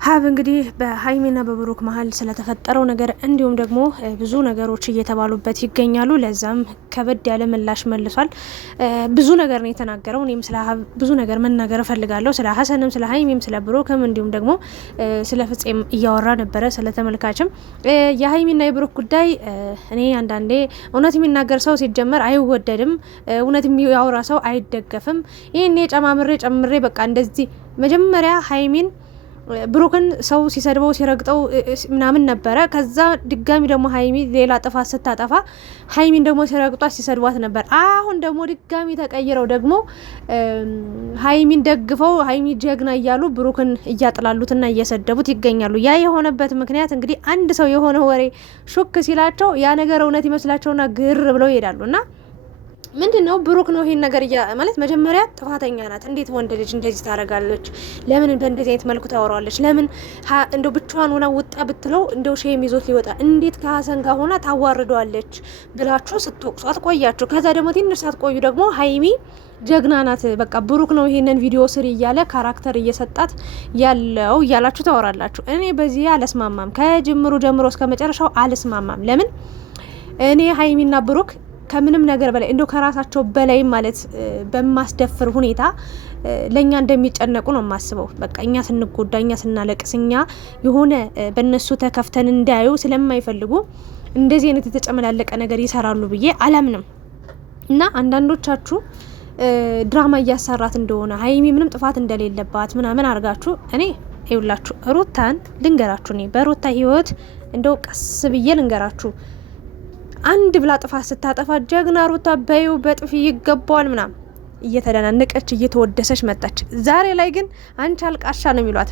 ሀብ እንግዲህ በሀይሚና በብሩክ መሀል ስለተፈጠረው ነገር እንዲሁም ደግሞ ብዙ ነገሮች እየተባሉበት ይገኛሉ። ለዛም ከበድ ያለ ምላሽ መልሷል። ብዙ ነገር ነው የተናገረው። እኔም ስለ ሀብ ብዙ ነገር መናገር እፈልጋለሁ። ስለ ሀሰንም፣ ስለ ሀይሚም፣ ስለ ብሩክም እንዲሁም ደግሞ ስለ ፍጼም እያወራ ነበረ። ስለ ተመልካችም የሀይሚና የብሩክ ጉዳይ እኔ አንዳንዴ እውነት የሚናገር ሰው ሲጀመር አይወደድም፣ እውነት የሚያወራ ሰው አይደገፍም። ይህኔ ጨምሬ በቃ እንደዚህ መጀመሪያ ሀይሚን ብሩክን ሰው ሲሰድበው ሲረግጠው ምናምን ነበረ። ከዛ ድጋሚ ደግሞ ሀይሚ ሌላ ጥፋት ስታጠፋ ሀይሚን ደግሞ ሲረግጧት ሲሰድቧት ነበር። አሁን ደግሞ ድጋሚ ተቀይረው ደግሞ ሀይሚን ደግፈው ሀይሚ ጀግና እያሉ ብሩክን እያጥላሉትና እየሰደቡት ይገኛሉ። ያ የሆነበት ምክንያት እንግዲህ አንድ ሰው የሆነ ወሬ ሹክ ሲላቸው ያ ነገር እውነት ይመስላቸውና ግር ብለው ይሄዳሉ እና ምንድን ነው ብሩክ ነው ይሄን ነገር ማለት መጀመሪያ ጥፋተኛ ናት። እንዴት ወንድ ልጅ እንደዚህ ታደርጋለች? ለምን በእንደዚህ አይነት መልኩ ታወራዋለች? ለምን እንደው ብቻዋን ሆና ወጣ ብትለው እንደው ሼም ይዞት ሊወጣ እንዴት ከሀሰን ጋር ሆና ታዋርደዋለች ብላችሁ ስትወቅሷት ቆያችሁ። ከዛ ደግሞ ትንሽ ሳትቆዩ ደግሞ ሀይሚ ጀግና ናት፣ በቃ ብሩክ ነው ይሄንን ቪዲዮ ስር እያለ ካራክተር እየሰጣት ያለው እያላችሁ ታወራላችሁ። እኔ በዚህ አልስማማም። ከጅምሩ ጀምሮ እስከ መጨረሻው አልስማማም። ለምን እኔ ሀይሚና ብሩክ ከምንም ነገር በላይ እንደው ከራሳቸው በላይ ማለት በማስደፍር ሁኔታ ለኛ እንደሚጨነቁ ነው የማስበው። በቃ እኛ ስንጎዳ፣ እኛ ስናለቅስ፣ እኛ የሆነ በእነሱ ተከፍተን እንዳዩ ስለማይፈልጉ እንደዚህ አይነት የተጨመላለቀ ነገር ይሰራሉ ብዬ አላምንም። እና አንዳንዶቻችሁ ድራማ እያሰራት እንደሆነ ሀይሚ ምንም ጥፋት እንደሌለባት ምናምን አድርጋችሁ እኔ ይውላችሁ ሩታን ልንገራችሁ። እኔ በሩታ ህይወት እንደው ቀስ ብዬ ልንገራችሁ አንድ ብላ ጥፋት ስታጠፋ ጀግና ሩታ በዩ በጥፊ ይገባዋል ምናምን እየተደናነቀች እየተወደሰች መጣች። ዛሬ ላይ ግን አንቺ አልቃሻ ነው የሚሏት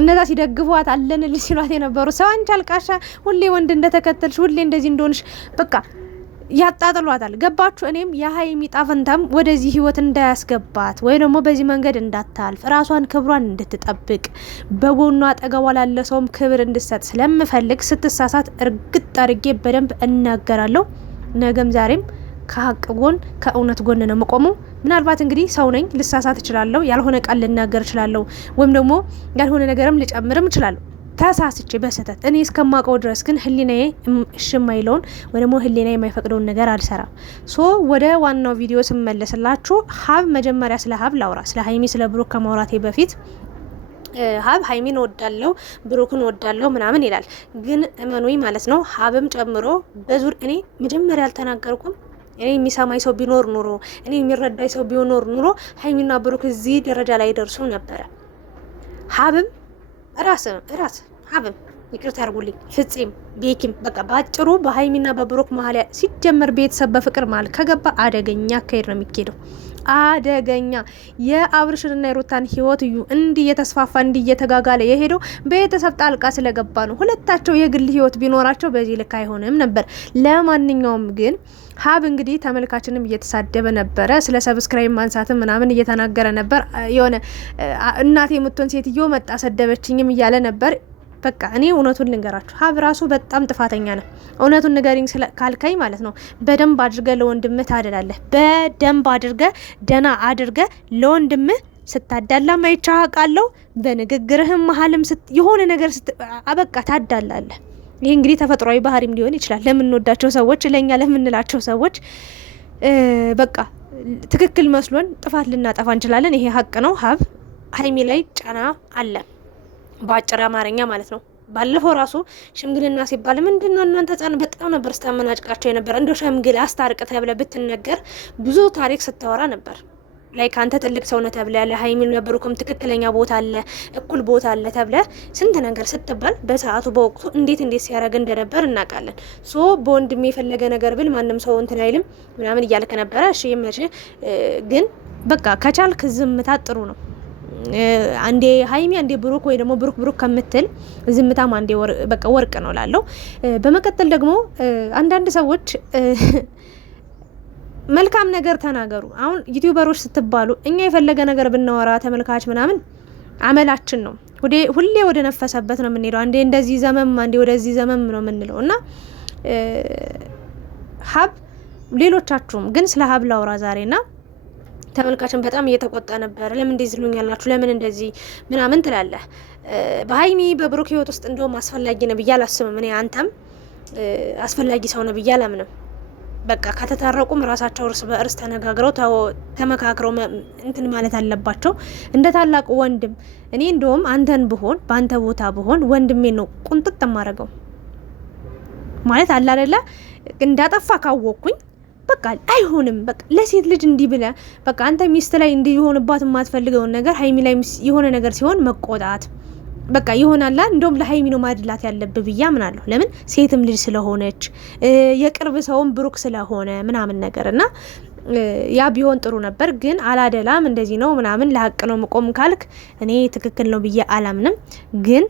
እነዛ ሲደግፏት አለንልሽ ሲሏት የነበሩ ሰው አንቺ አልቃሻ፣ ሁሌ ወንድ እንደተከተልሽ፣ ሁሌ እንደዚህ እንደሆንሽ በቃ ያጣጥሏታል። ገባችሁ? እኔም የሀይሚ ጣፈንታም ወደዚህ ህይወት እንዳያስገባት ወይ ደግሞ በዚህ መንገድ እንዳታልፍ ራሷን ክብሯን እንድትጠብቅ በጎኗ አጠገቧ ላለ ሰውም ክብር እንድሰጥ ስለምፈልግ ስትሳሳት እርግጥ አድርጌ በደንብ እናገራለሁ። ነገም ዛሬም ከሀቅ ጎን ከእውነት ጎን ነው የምቆመው። ምናልባት እንግዲህ ሰው ነኝ፣ ልሳሳት እችላለሁ፣ ያልሆነ ቃል ልናገር እችላለሁ፣ ወይም ደግሞ ያልሆነ ነገርም ልጨምርም እችላለሁ ተሳስቼ በስህተት። እኔ እስከማውቀው ድረስ ግን ህሊናዬ እሺ የማይለውን ወይ ደግሞ ህሊናዬ የማይፈቅደውን ነገር አልሰራም። ሶ ወደ ዋናው ቪዲዮ ስመለስላችሁ ሀብ መጀመሪያ ስለ ሀብ ላውራ። ስለ ሀይሚ ስለ ብሩክ ከማውራቴ በፊት ሀብ ሀይሚን ወዳለው ብሩክን ወዳለው ምናምን ይላል። ግን እመኑኝ ማለት ነው ሀብም ጨምሮ በዙር እኔ መጀመሪያ አልተናገርኩም። እኔ የሚሰማኝ ሰው ቢኖር ኑሮ፣ እኔ የሚረዳኝ ሰው ቢኖር ኑሮ ሀይሚና ብሩክ እዚህ ደረጃ ላይ ደርሱ ነበረ። ሀብም ራስ ሀብም ይቅርታ አድርጉልኝ፣ ፍጼም ቤኪም በቃ ባጭሩ በሀይሚና በብሩክ መሀል ሲጀመር ቤተሰብ በፍቅር መሀል ከገባ አደገኛ አካሄድ ነው የሚካሄደው። አደገኛ የአብርሽንና የሩታን ህይወት እዩ እንዲህ እየተስፋፋ እንዲህ እየተጋጋለ የሄደው ቤተሰብ ጣልቃ ስለገባ ነው። ሁለታቸው የግል ህይወት ቢኖራቸው በዚህ ልክ አይሆንም ነበር። ለማንኛውም ግን ሀብ እንግዲህ ተመልካችንም እየተሳደበ ነበረ። ስለ ሰብስክራይብ ማንሳትም ምናምን እየተናገረ ነበር። የሆነ እናቴ የምትሆን ሴትዮ መጣ ሰደበችኝም እያለ ነበር። በቃ እኔ እውነቱን ልንገራችሁ ሀብ ራሱ በጣም ጥፋተኛ ነው። እውነቱን ንገሪኝ ካልካይ ማለት ነው በደንብ አድርገ ለወንድምህ ታደላለህ። በደንብ አድርገ ደና አድርገ ለወንድምህ ስታዳላ ማይቻ አውቃለሁ። በንግግርህም መሀልም የሆነ ነገር አበቃ ታዳላለህ። ይሄ እንግዲህ ተፈጥሯዊ ባህሪም ሊሆን ይችላል። ለምንወዳቸው ሰዎች፣ ለኛ ለምንላቸው ሰዎች በቃ ትክክል መስሎን ጥፋት ልናጠፋ እንችላለን። ይሄ ሀቅ ነው። ሀብ ሀይሚ ላይ ጫና አለ፣ በአጭር አማርኛ ማለት ነው። ባለፈው ራሱ ሽምግልና ሲባል ምንድነው እናንተ ህጻን በጣም ነበር ስታመናጭቃቸው የነበር። እንደው ሸምግል አስታርቅ ተብለ ብትነገር ብዙ ታሪክ ስታወራ ነበር። ላይ ካንተ ትልቅ ሰው ነህ ተብለ ለሀይሚና ብሩክም ትክክለኛ ቦታ አለ፣ እኩል ቦታ አለ ተብለ ስንት ነገር ስትባል በሰዓቱ በወቅቱ እንዴት ሲያረግ እንደነበር እናውቃለን። ሶ በወንድም የፈለገ ነገር ብል ማንም ሰው እንትን አይልም ምናምን እያልከ ነበረ። እሺ ይመች፣ ግን በቃ ከቻልክ ዝምታ ጥሩ ነው። አንዴ ሀይሚ አንዴ ብሩክ ወይ ደግሞ ብሩክ ከምትል ዝምታም አንዴ በቃ ወርቅ ነው ላለው። በመቀጠል ደግሞ አንዳንድ ሰዎች መልካም ነገር ተናገሩ። አሁን ዩቲዩበሮች ስትባሉ እኛ የፈለገ ነገር ብናወራ ተመልካች ምናምን አመላችን ነው። ሁሌ ወደ ነፈሰበት ነው የምንሄደው። አንዴ እንደዚህ ዘመም አንዴ ወደዚህ ዘመም ነው የምንለው እና ሀብ ሌሎቻችሁም ግን ስለ ሀብ ላውራ ዛሬና ተመልካችን በጣም እየተቆጣ ነበር። ለምን እንደዚህ ዝሉኛላችሁ? ለምን እንደዚህ ምናምን ትላለህ። በሀይሚ በብሩክ ህይወት ውስጥ እንደውም አስፈላጊ ነው ብዬ አላስብም። እኔ አንተም አስፈላጊ ሰው ነው ብዬ አላምንም። በቃ ከተታረቁም ራሳቸው እርስ በእርስ ተነጋግረው ተመካክረው እንትን ማለት አለባቸው። እንደ ታላቅ ወንድም እኔ እንደውም አንተን ብሆን በአንተ ቦታ ብሆን ወንድሜ ነው ቁንጥጥ የማደርገው ማለት አለ አይደለ? እንዳጠፋ ካወቅኩኝ በቃ አይሆንም። በቃ ለሴት ልጅ እንዲህ ብለ በቃ አንተ ሚስት ላይ እንዲህ የሆንባት የማትፈልገውን ነገር ሀይሚ ላይ የሆነ ነገር ሲሆን መቆጣት በቃ ይሆናላ። እንደውም ለሀይሚ ነው ማድላት ያለብህ ብዬ አምናለሁ። ለምን ሴትም ልጅ ስለሆነች የቅርብ ሰውም ብሩክ ስለሆነ ምናምን ነገር እና ያ ቢሆን ጥሩ ነበር። ግን አላደላም እንደዚህ ነው ምናምን ለሀቅ ነው መቆም ካልክ እኔ ትክክል ነው ብዬ አላምንም። ግን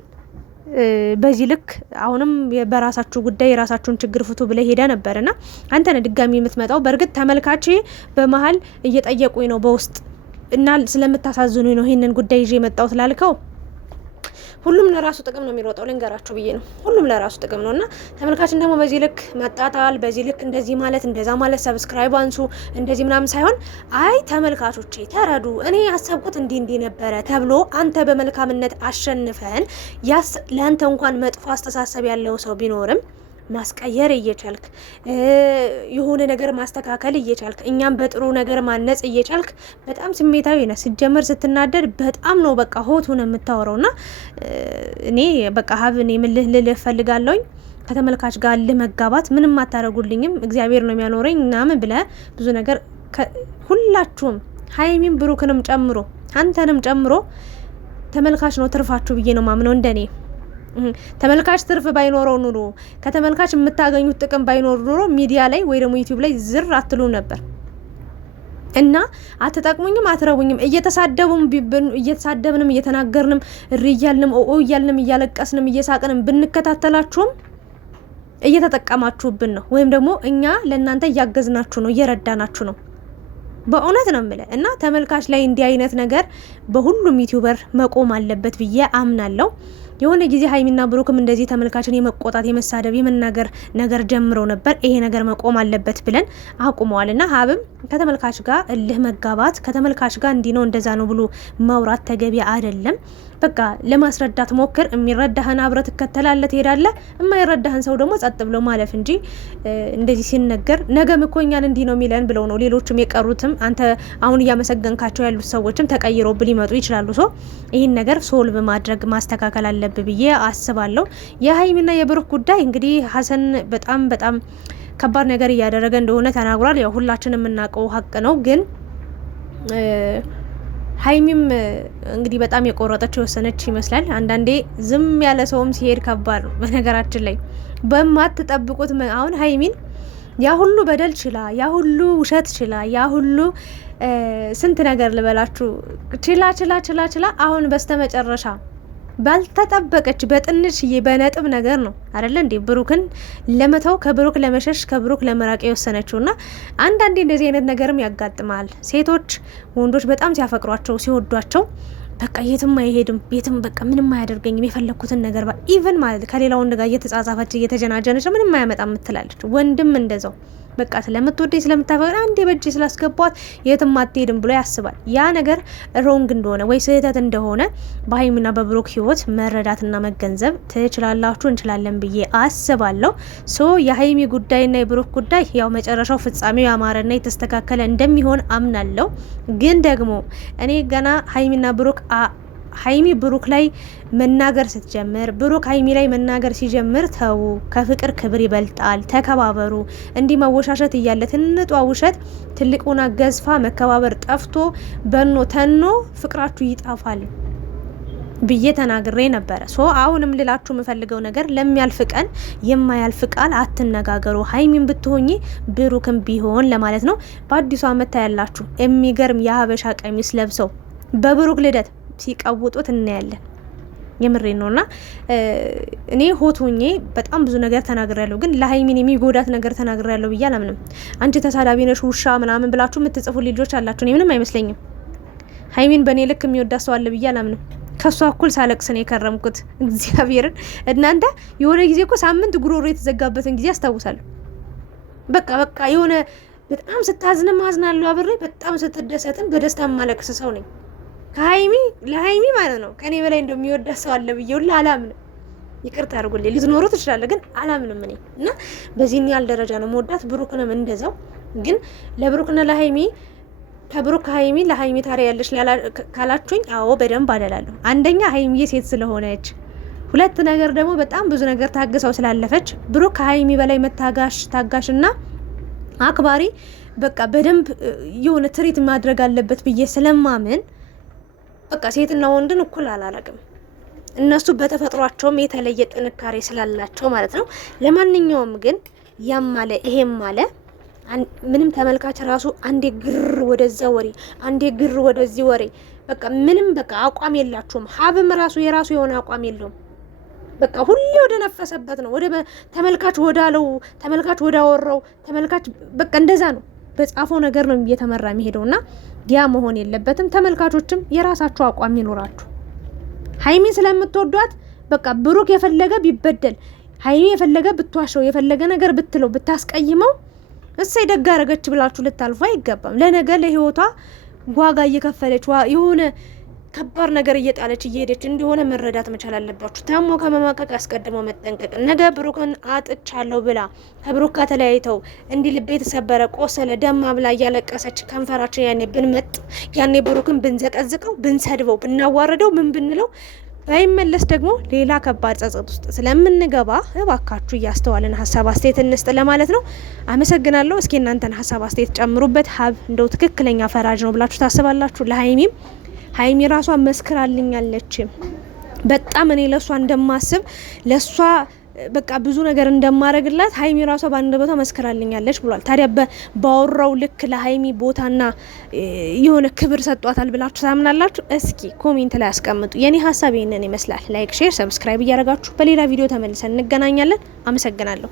በዚህ ልክ አሁንም በራሳችሁ ጉዳይ የራሳችሁን ችግር ፍቱ ብለ ሄደ ነበርና አንተ ነህ ድጋሚ የምትመጣው። በእርግጥ ተመልካቼ በመሀል እየጠየቁኝ ነው በውስጥ እና ስለምታሳዝኑኝ ነው ይሄንን ጉዳይ ይዤ የመጣሁት ላልከው ሁሉም ለራሱ ጥቅም ነው የሚሮጠው፣ ልንገራችሁ ብዬ ነው። ሁሉም ለራሱ ጥቅም ነው እና ተመልካችን ደግሞ በዚህ ልክ መጣጣል፣ በዚህ ልክ እንደዚህ ማለት እንደዛ ማለት ሰብስክራይብ አንሱ እንደዚህ ምናምን ሳይሆን አይ ተመልካቾቼ ተረዱ፣ እኔ ያሰብኩት እንዲህ ነበረ ተብሎ አንተ በመልካምነት አሸንፈን ለአንተ እንኳን መጥፎ አስተሳሰብ ያለው ሰው ቢኖርም ማስቀየር እየቻልክ የሆነ ነገር ማስተካከል እየቻልክ እኛም በጥሩ ነገር ማነጽ እየቻልክ በጣም ስሜታዊ ነህ። ሲጀመር ስትናደድ በጣም ነው በቃ ሆቱን የምታወራውና እኔ በቃ ሀብን ልልህ ፈልጋለሁኝ ከተመልካች ጋር ለመጋባት ምንም አታረጉልኝም፣ እግዚአብሔር ነው የሚያኖረኝ ምናምን ብለህ ብዙ ነገር ሁላችሁም ሀይሚን ብሩክንም ጨምሮ አንተንም ጨምሮ ተመልካች ነው ትርፋችሁ ብዬ ነው ማምነው እንደኔ። ተመልካች ትርፍ ባይኖረው ኑሮ ከተመልካች የምታገኙት ጥቅም ባይኖር ኑሮ ሚዲያ ላይ ወይ ደግሞ ዩቲዩብ ላይ ዝር አትሉ ነበር እና አትጠቅሙኝም፣ አትረቡኝም። እየተሳደብንም እየተናገርንም እያልንም እያልንም እያለቀስንም እየሳቅንም ብንከታተላችሁም እየተጠቀማችሁብን ነው፣ ወይም ደግሞ እኛ ለእናንተ እያገዝናችሁ ነው፣ እየረዳናችሁ ነው። በእውነት ነው የምልህ እና ተመልካች ላይ እንዲህ አይነት ነገር በሁሉም ዩቲዩበር መቆም አለበት ብዬ አምናለሁ። የሆነ ጊዜ ሀይሚና ብሩክም እንደዚህ ተመልካችን የመቆጣት የመሳደብ የመናገር ነገር ጀምረው ነበር። ይሄ ነገር መቆም አለበት ብለን አቁመዋል እና ሀብም ከተመልካች ጋር እልህ መጋባት ከተመልካች ጋር እንዲህ ነው እንደዛ ነው ብሎ መውራት ተገቢ አይደለም። በቃ ለማስረዳት ሞክር። የሚረዳህን አብረህ ትከተላለህ ትሄዳለህ። የማይረዳህን ሰው ደግሞ ጸጥ ብሎ ማለፍ እንጂ እንደዚህ ሲነገር ነገም እኮ እኛን እንዲህ ነው የሚለን ብለው ነው ሌሎችም የቀሩትም አንተ አሁን እያመሰገንካቸው ያሉት ሰዎችም ተቀይረው ሊመጡ ይችላሉ። ሶ ይህን ነገር ሶልቭ ማድረግ ማስተካከል አለብህ ብዬ አስባለሁ። የሀይሚና የብሩክ ጉዳይ እንግዲህ ሀሰን በጣም በጣም ከባድ ነገር እያደረገ እንደሆነ ተናግሯል። ያው ሁላችን የምናውቀው ሀቅ ነው። ግን ሀይሚም እንግዲህ በጣም የቆረጠች የወሰነች ይመስላል። አንዳንዴ ዝም ያለ ሰውም ሲሄድ ከባድ ነው። በነገራችን ላይ በማትጠብቁት አሁን ሀይሚን ያ ሁሉ በደል ችላ፣ ያ ሁሉ ውሸት ችላ፣ ያ ሁሉ ስንት ነገር ልበላችሁ ችላ አሁን በስተመጨረሻ ባልተጠበቀች በጥንሽዬ በነጥብ ነገር ነው አይደለ እንዴ ብሩክን ለመተው ከብሩክ ለመሸሽ ከብሩክ ለመራቅ የወሰነችውና አንዳንዴ እንደዚህ አይነት ነገርም ያጋጥማል። ሴቶች ወንዶች በጣም ሲያፈቅሯቸው ሲወዷቸው በቃ የትም አይሄድም የትም በቃ ምንም አያደርገኝም የፈለኩትን ነገር ኢቭን ማለት ከሌላ ወንድ ጋር እየተጻጻፈች እየተጀናጀነች ምንም አያመጣም ትላለች። ወንድም እንደዛው በቃ ስለምትወደኝ ስለምታፈቅር አንዴ በእጅ ስላስገቧት የትም አትሄድም ብሎ ያስባል። ያ ነገር ሮንግ እንደሆነ ወይ ስህተት እንደሆነ በሀይሚና በብሩክ ህይወት መረዳትና መገንዘብ ትችላላችሁ፣ እንችላለን ብዬ አስባለሁ። ሶ የሀይሚ ጉዳይና የብሩክ ጉዳይ ያው መጨረሻው ፍጻሜው ያማረና የተስተካከለ እንደሚሆን አምናለሁ። ግን ደግሞ እኔ ገና ሀይሚና ብሩክ ሀይሚ ብሩክ ላይ መናገር ስትጀምር ብሩክ ሀይሚ ላይ መናገር ሲጀምር ተው፣ ከፍቅር ክብር ይበልጣል፣ ተከባበሩ። እንዲህ መወሻሸት እያለ ትንጧ ውሸት ትልቁና ገዝፋ መከባበር ጠፍቶ በኖ ተኖ ፍቅራችሁ ይጣፋል ብዬ ተናግሬ ነበረ። ሶ አሁንም ልላችሁ የምፈልገው ነገር ለሚያልፍ ቀን የማያልፍ ቃል አትነጋገሩ። ሀይሚን ብትሆኚ ብሩክም ቢሆን ለማለት ነው። በአዲሱ አመት ታያላችሁ የሚገርም የሀበሻ ቀሚስ ለብሰው በብሩክ ልደት ሲቀውጡት እናያለን። የምሬ ነውና እኔ ሆቶኜ በጣም ብዙ ነገር ተናግሬያለሁ። ግን ለሀይሚን የሚጎዳት ነገር ተናግሬያለሁ ብዬ አላምንም። አንቺ ተሳዳቢ ነሽ ውሻ ምናምን ብላችሁ የምትጽፉ ልጆች አላችሁ። እኔ ምንም አይመስለኝም። ሀይሚን በእኔ ልክ የሚወዳት ሰው አለ ብዬ አላምንም። ከሷ እኩል ሳለቅስ ነው የከረምኩት። እግዚአብሔርን እናንተ የሆነ ጊዜ እኮ ሳምንት ጉሮሮ የተዘጋበትን ጊዜ አስታውሳለሁ። በቃ የሆነ በጣም ስታዝንም አዝናለሁ አብሬ፣ በጣም ስትደሰትም በደስታ ማለቅስ ሰው ነኝ። ለሀይሚ ማለት ነው ከኔ በላይ እንደሚወዳት ሰው አለ ብዬ ሁላ አላምንም። ይቅርታ አድርጉልኝ፣ ልትኖሩ ትችላለ፣ ግን አላምንም እኔ እና በዚህን ያህል ደረጃ ነው መወዳት። ብሩክንም እንደዛው። ግን ለብሩክና ለሀይሚ ከብሩክ ሀይሚ ለሀይሚ ታሪያ ያለሽ ካላችሁኝ፣ አዎ በደንብ አደላለሁ። አንደኛ ሀይሚዬ ሴት ስለሆነች፣ ሁለት ነገር ደግሞ በጣም ብዙ ነገር ታግሰው ስላለፈች፣ ብሩክ ከሀይሚ በላይ ታጋሽና አክባሪ በቃ በደንብ የሆነ ትሪት ማድረግ አለበት ብዬ ስለማምን በቃ ሴትና ወንድን እኩል አላረግም። እነሱ በተፈጥሯቸውም የተለየ ጥንካሬ ስላላቸው ማለት ነው። ለማንኛውም ግን ያም ማለ ይሄም ማለ ምንም ተመልካች ራሱ አንዴ ግር ወደዛ ወሬ፣ አንዴ ግር ወደዚህ ወሬ፣ በቃ ምንም በቃ አቋም የላችሁም። ሀብም ራሱ የራሱ የሆነ አቋም የለውም። በቃ ሁሌ ወደ ነፈሰበት ነው፣ ወደ ተመልካች ወዳለው፣ ተመልካች ወዳወራው፣ ተመልካች በቃ እንደዛ ነው። በጻፈው ነገር ነው እየተመራ የሚሄደው እና ያ መሆን የለበትም። ተመልካቾችም የራሳቸው አቋም ይኖራችሁ። ሀይሚን ስለምትወዷት በቃ ብሩክ የፈለገ ቢበደል፣ ሀይሚ የፈለገ ብትዋሸው፣ የፈለገ ነገር ብትለው፣ ብታስቀይመው እሰይ ደግ አደረገች ብላችሁ ልታልፉ አይገባም። ለነገ ለህይወቷ ዋጋ እየከፈለች የሆነ ከባድ ነገር እየጣለች እየሄደች እንደሆነ መረዳት መቻል አለባችሁ። ታሞ ከመማቀቅ አስቀድሞ መጠንቀቅ። ነገ ብሩክን አጥቻለሁ ብላ ከብሩክ ጋር ተለያይተው እንዲህ ልቤ የተሰበረ ቆሰለ ደማ ብላ እያለቀሰች ከንፈራችን ያኔ ብንመጥ፣ ያኔ ብሩክን ብንዘቀዝቀው፣ ብንሰድበው፣ ብናዋረደው፣ ምን ብንለው ባይመለስ ደግሞ ሌላ ከባድ ጸጸት ውስጥ ስለምንገባ እባካችሁ እያስተዋልን ሀሳብ አስተያየት እንስጥ ለማለት ነው። አመሰግናለሁ። እስኪ እናንተን ሀሳብ አስተያየት ጨምሩበት። ሀብ እንደው ትክክለኛ ፈራጅ ነው ብላችሁ ታስባላችሁ? ለሀይሚም ሀይሚ ራሷ መስክራልኛለች በጣም እኔ ለሷ እንደማስብ ለሷ በቃ ብዙ ነገር እንደማረግላት ሀይሚ ራሷ ባንደበቷ መስክራልኛለች ብሏል። ታዲያ ባወራው ልክ ለሀይሚ ቦታና የሆነ ክብር ሰጧታል ብላችሁ ታምናላችሁ? እስኪ ኮሜንት ላይ አስቀምጡ። የኔ ሀሳብ ይሄንን ይመስላል። ላይክ፣ ሼር፣ ሰብስክራይብ እያደረጋችሁ በሌላ ቪዲዮ ተመልሰን እንገናኛለን። አመሰግናለሁ።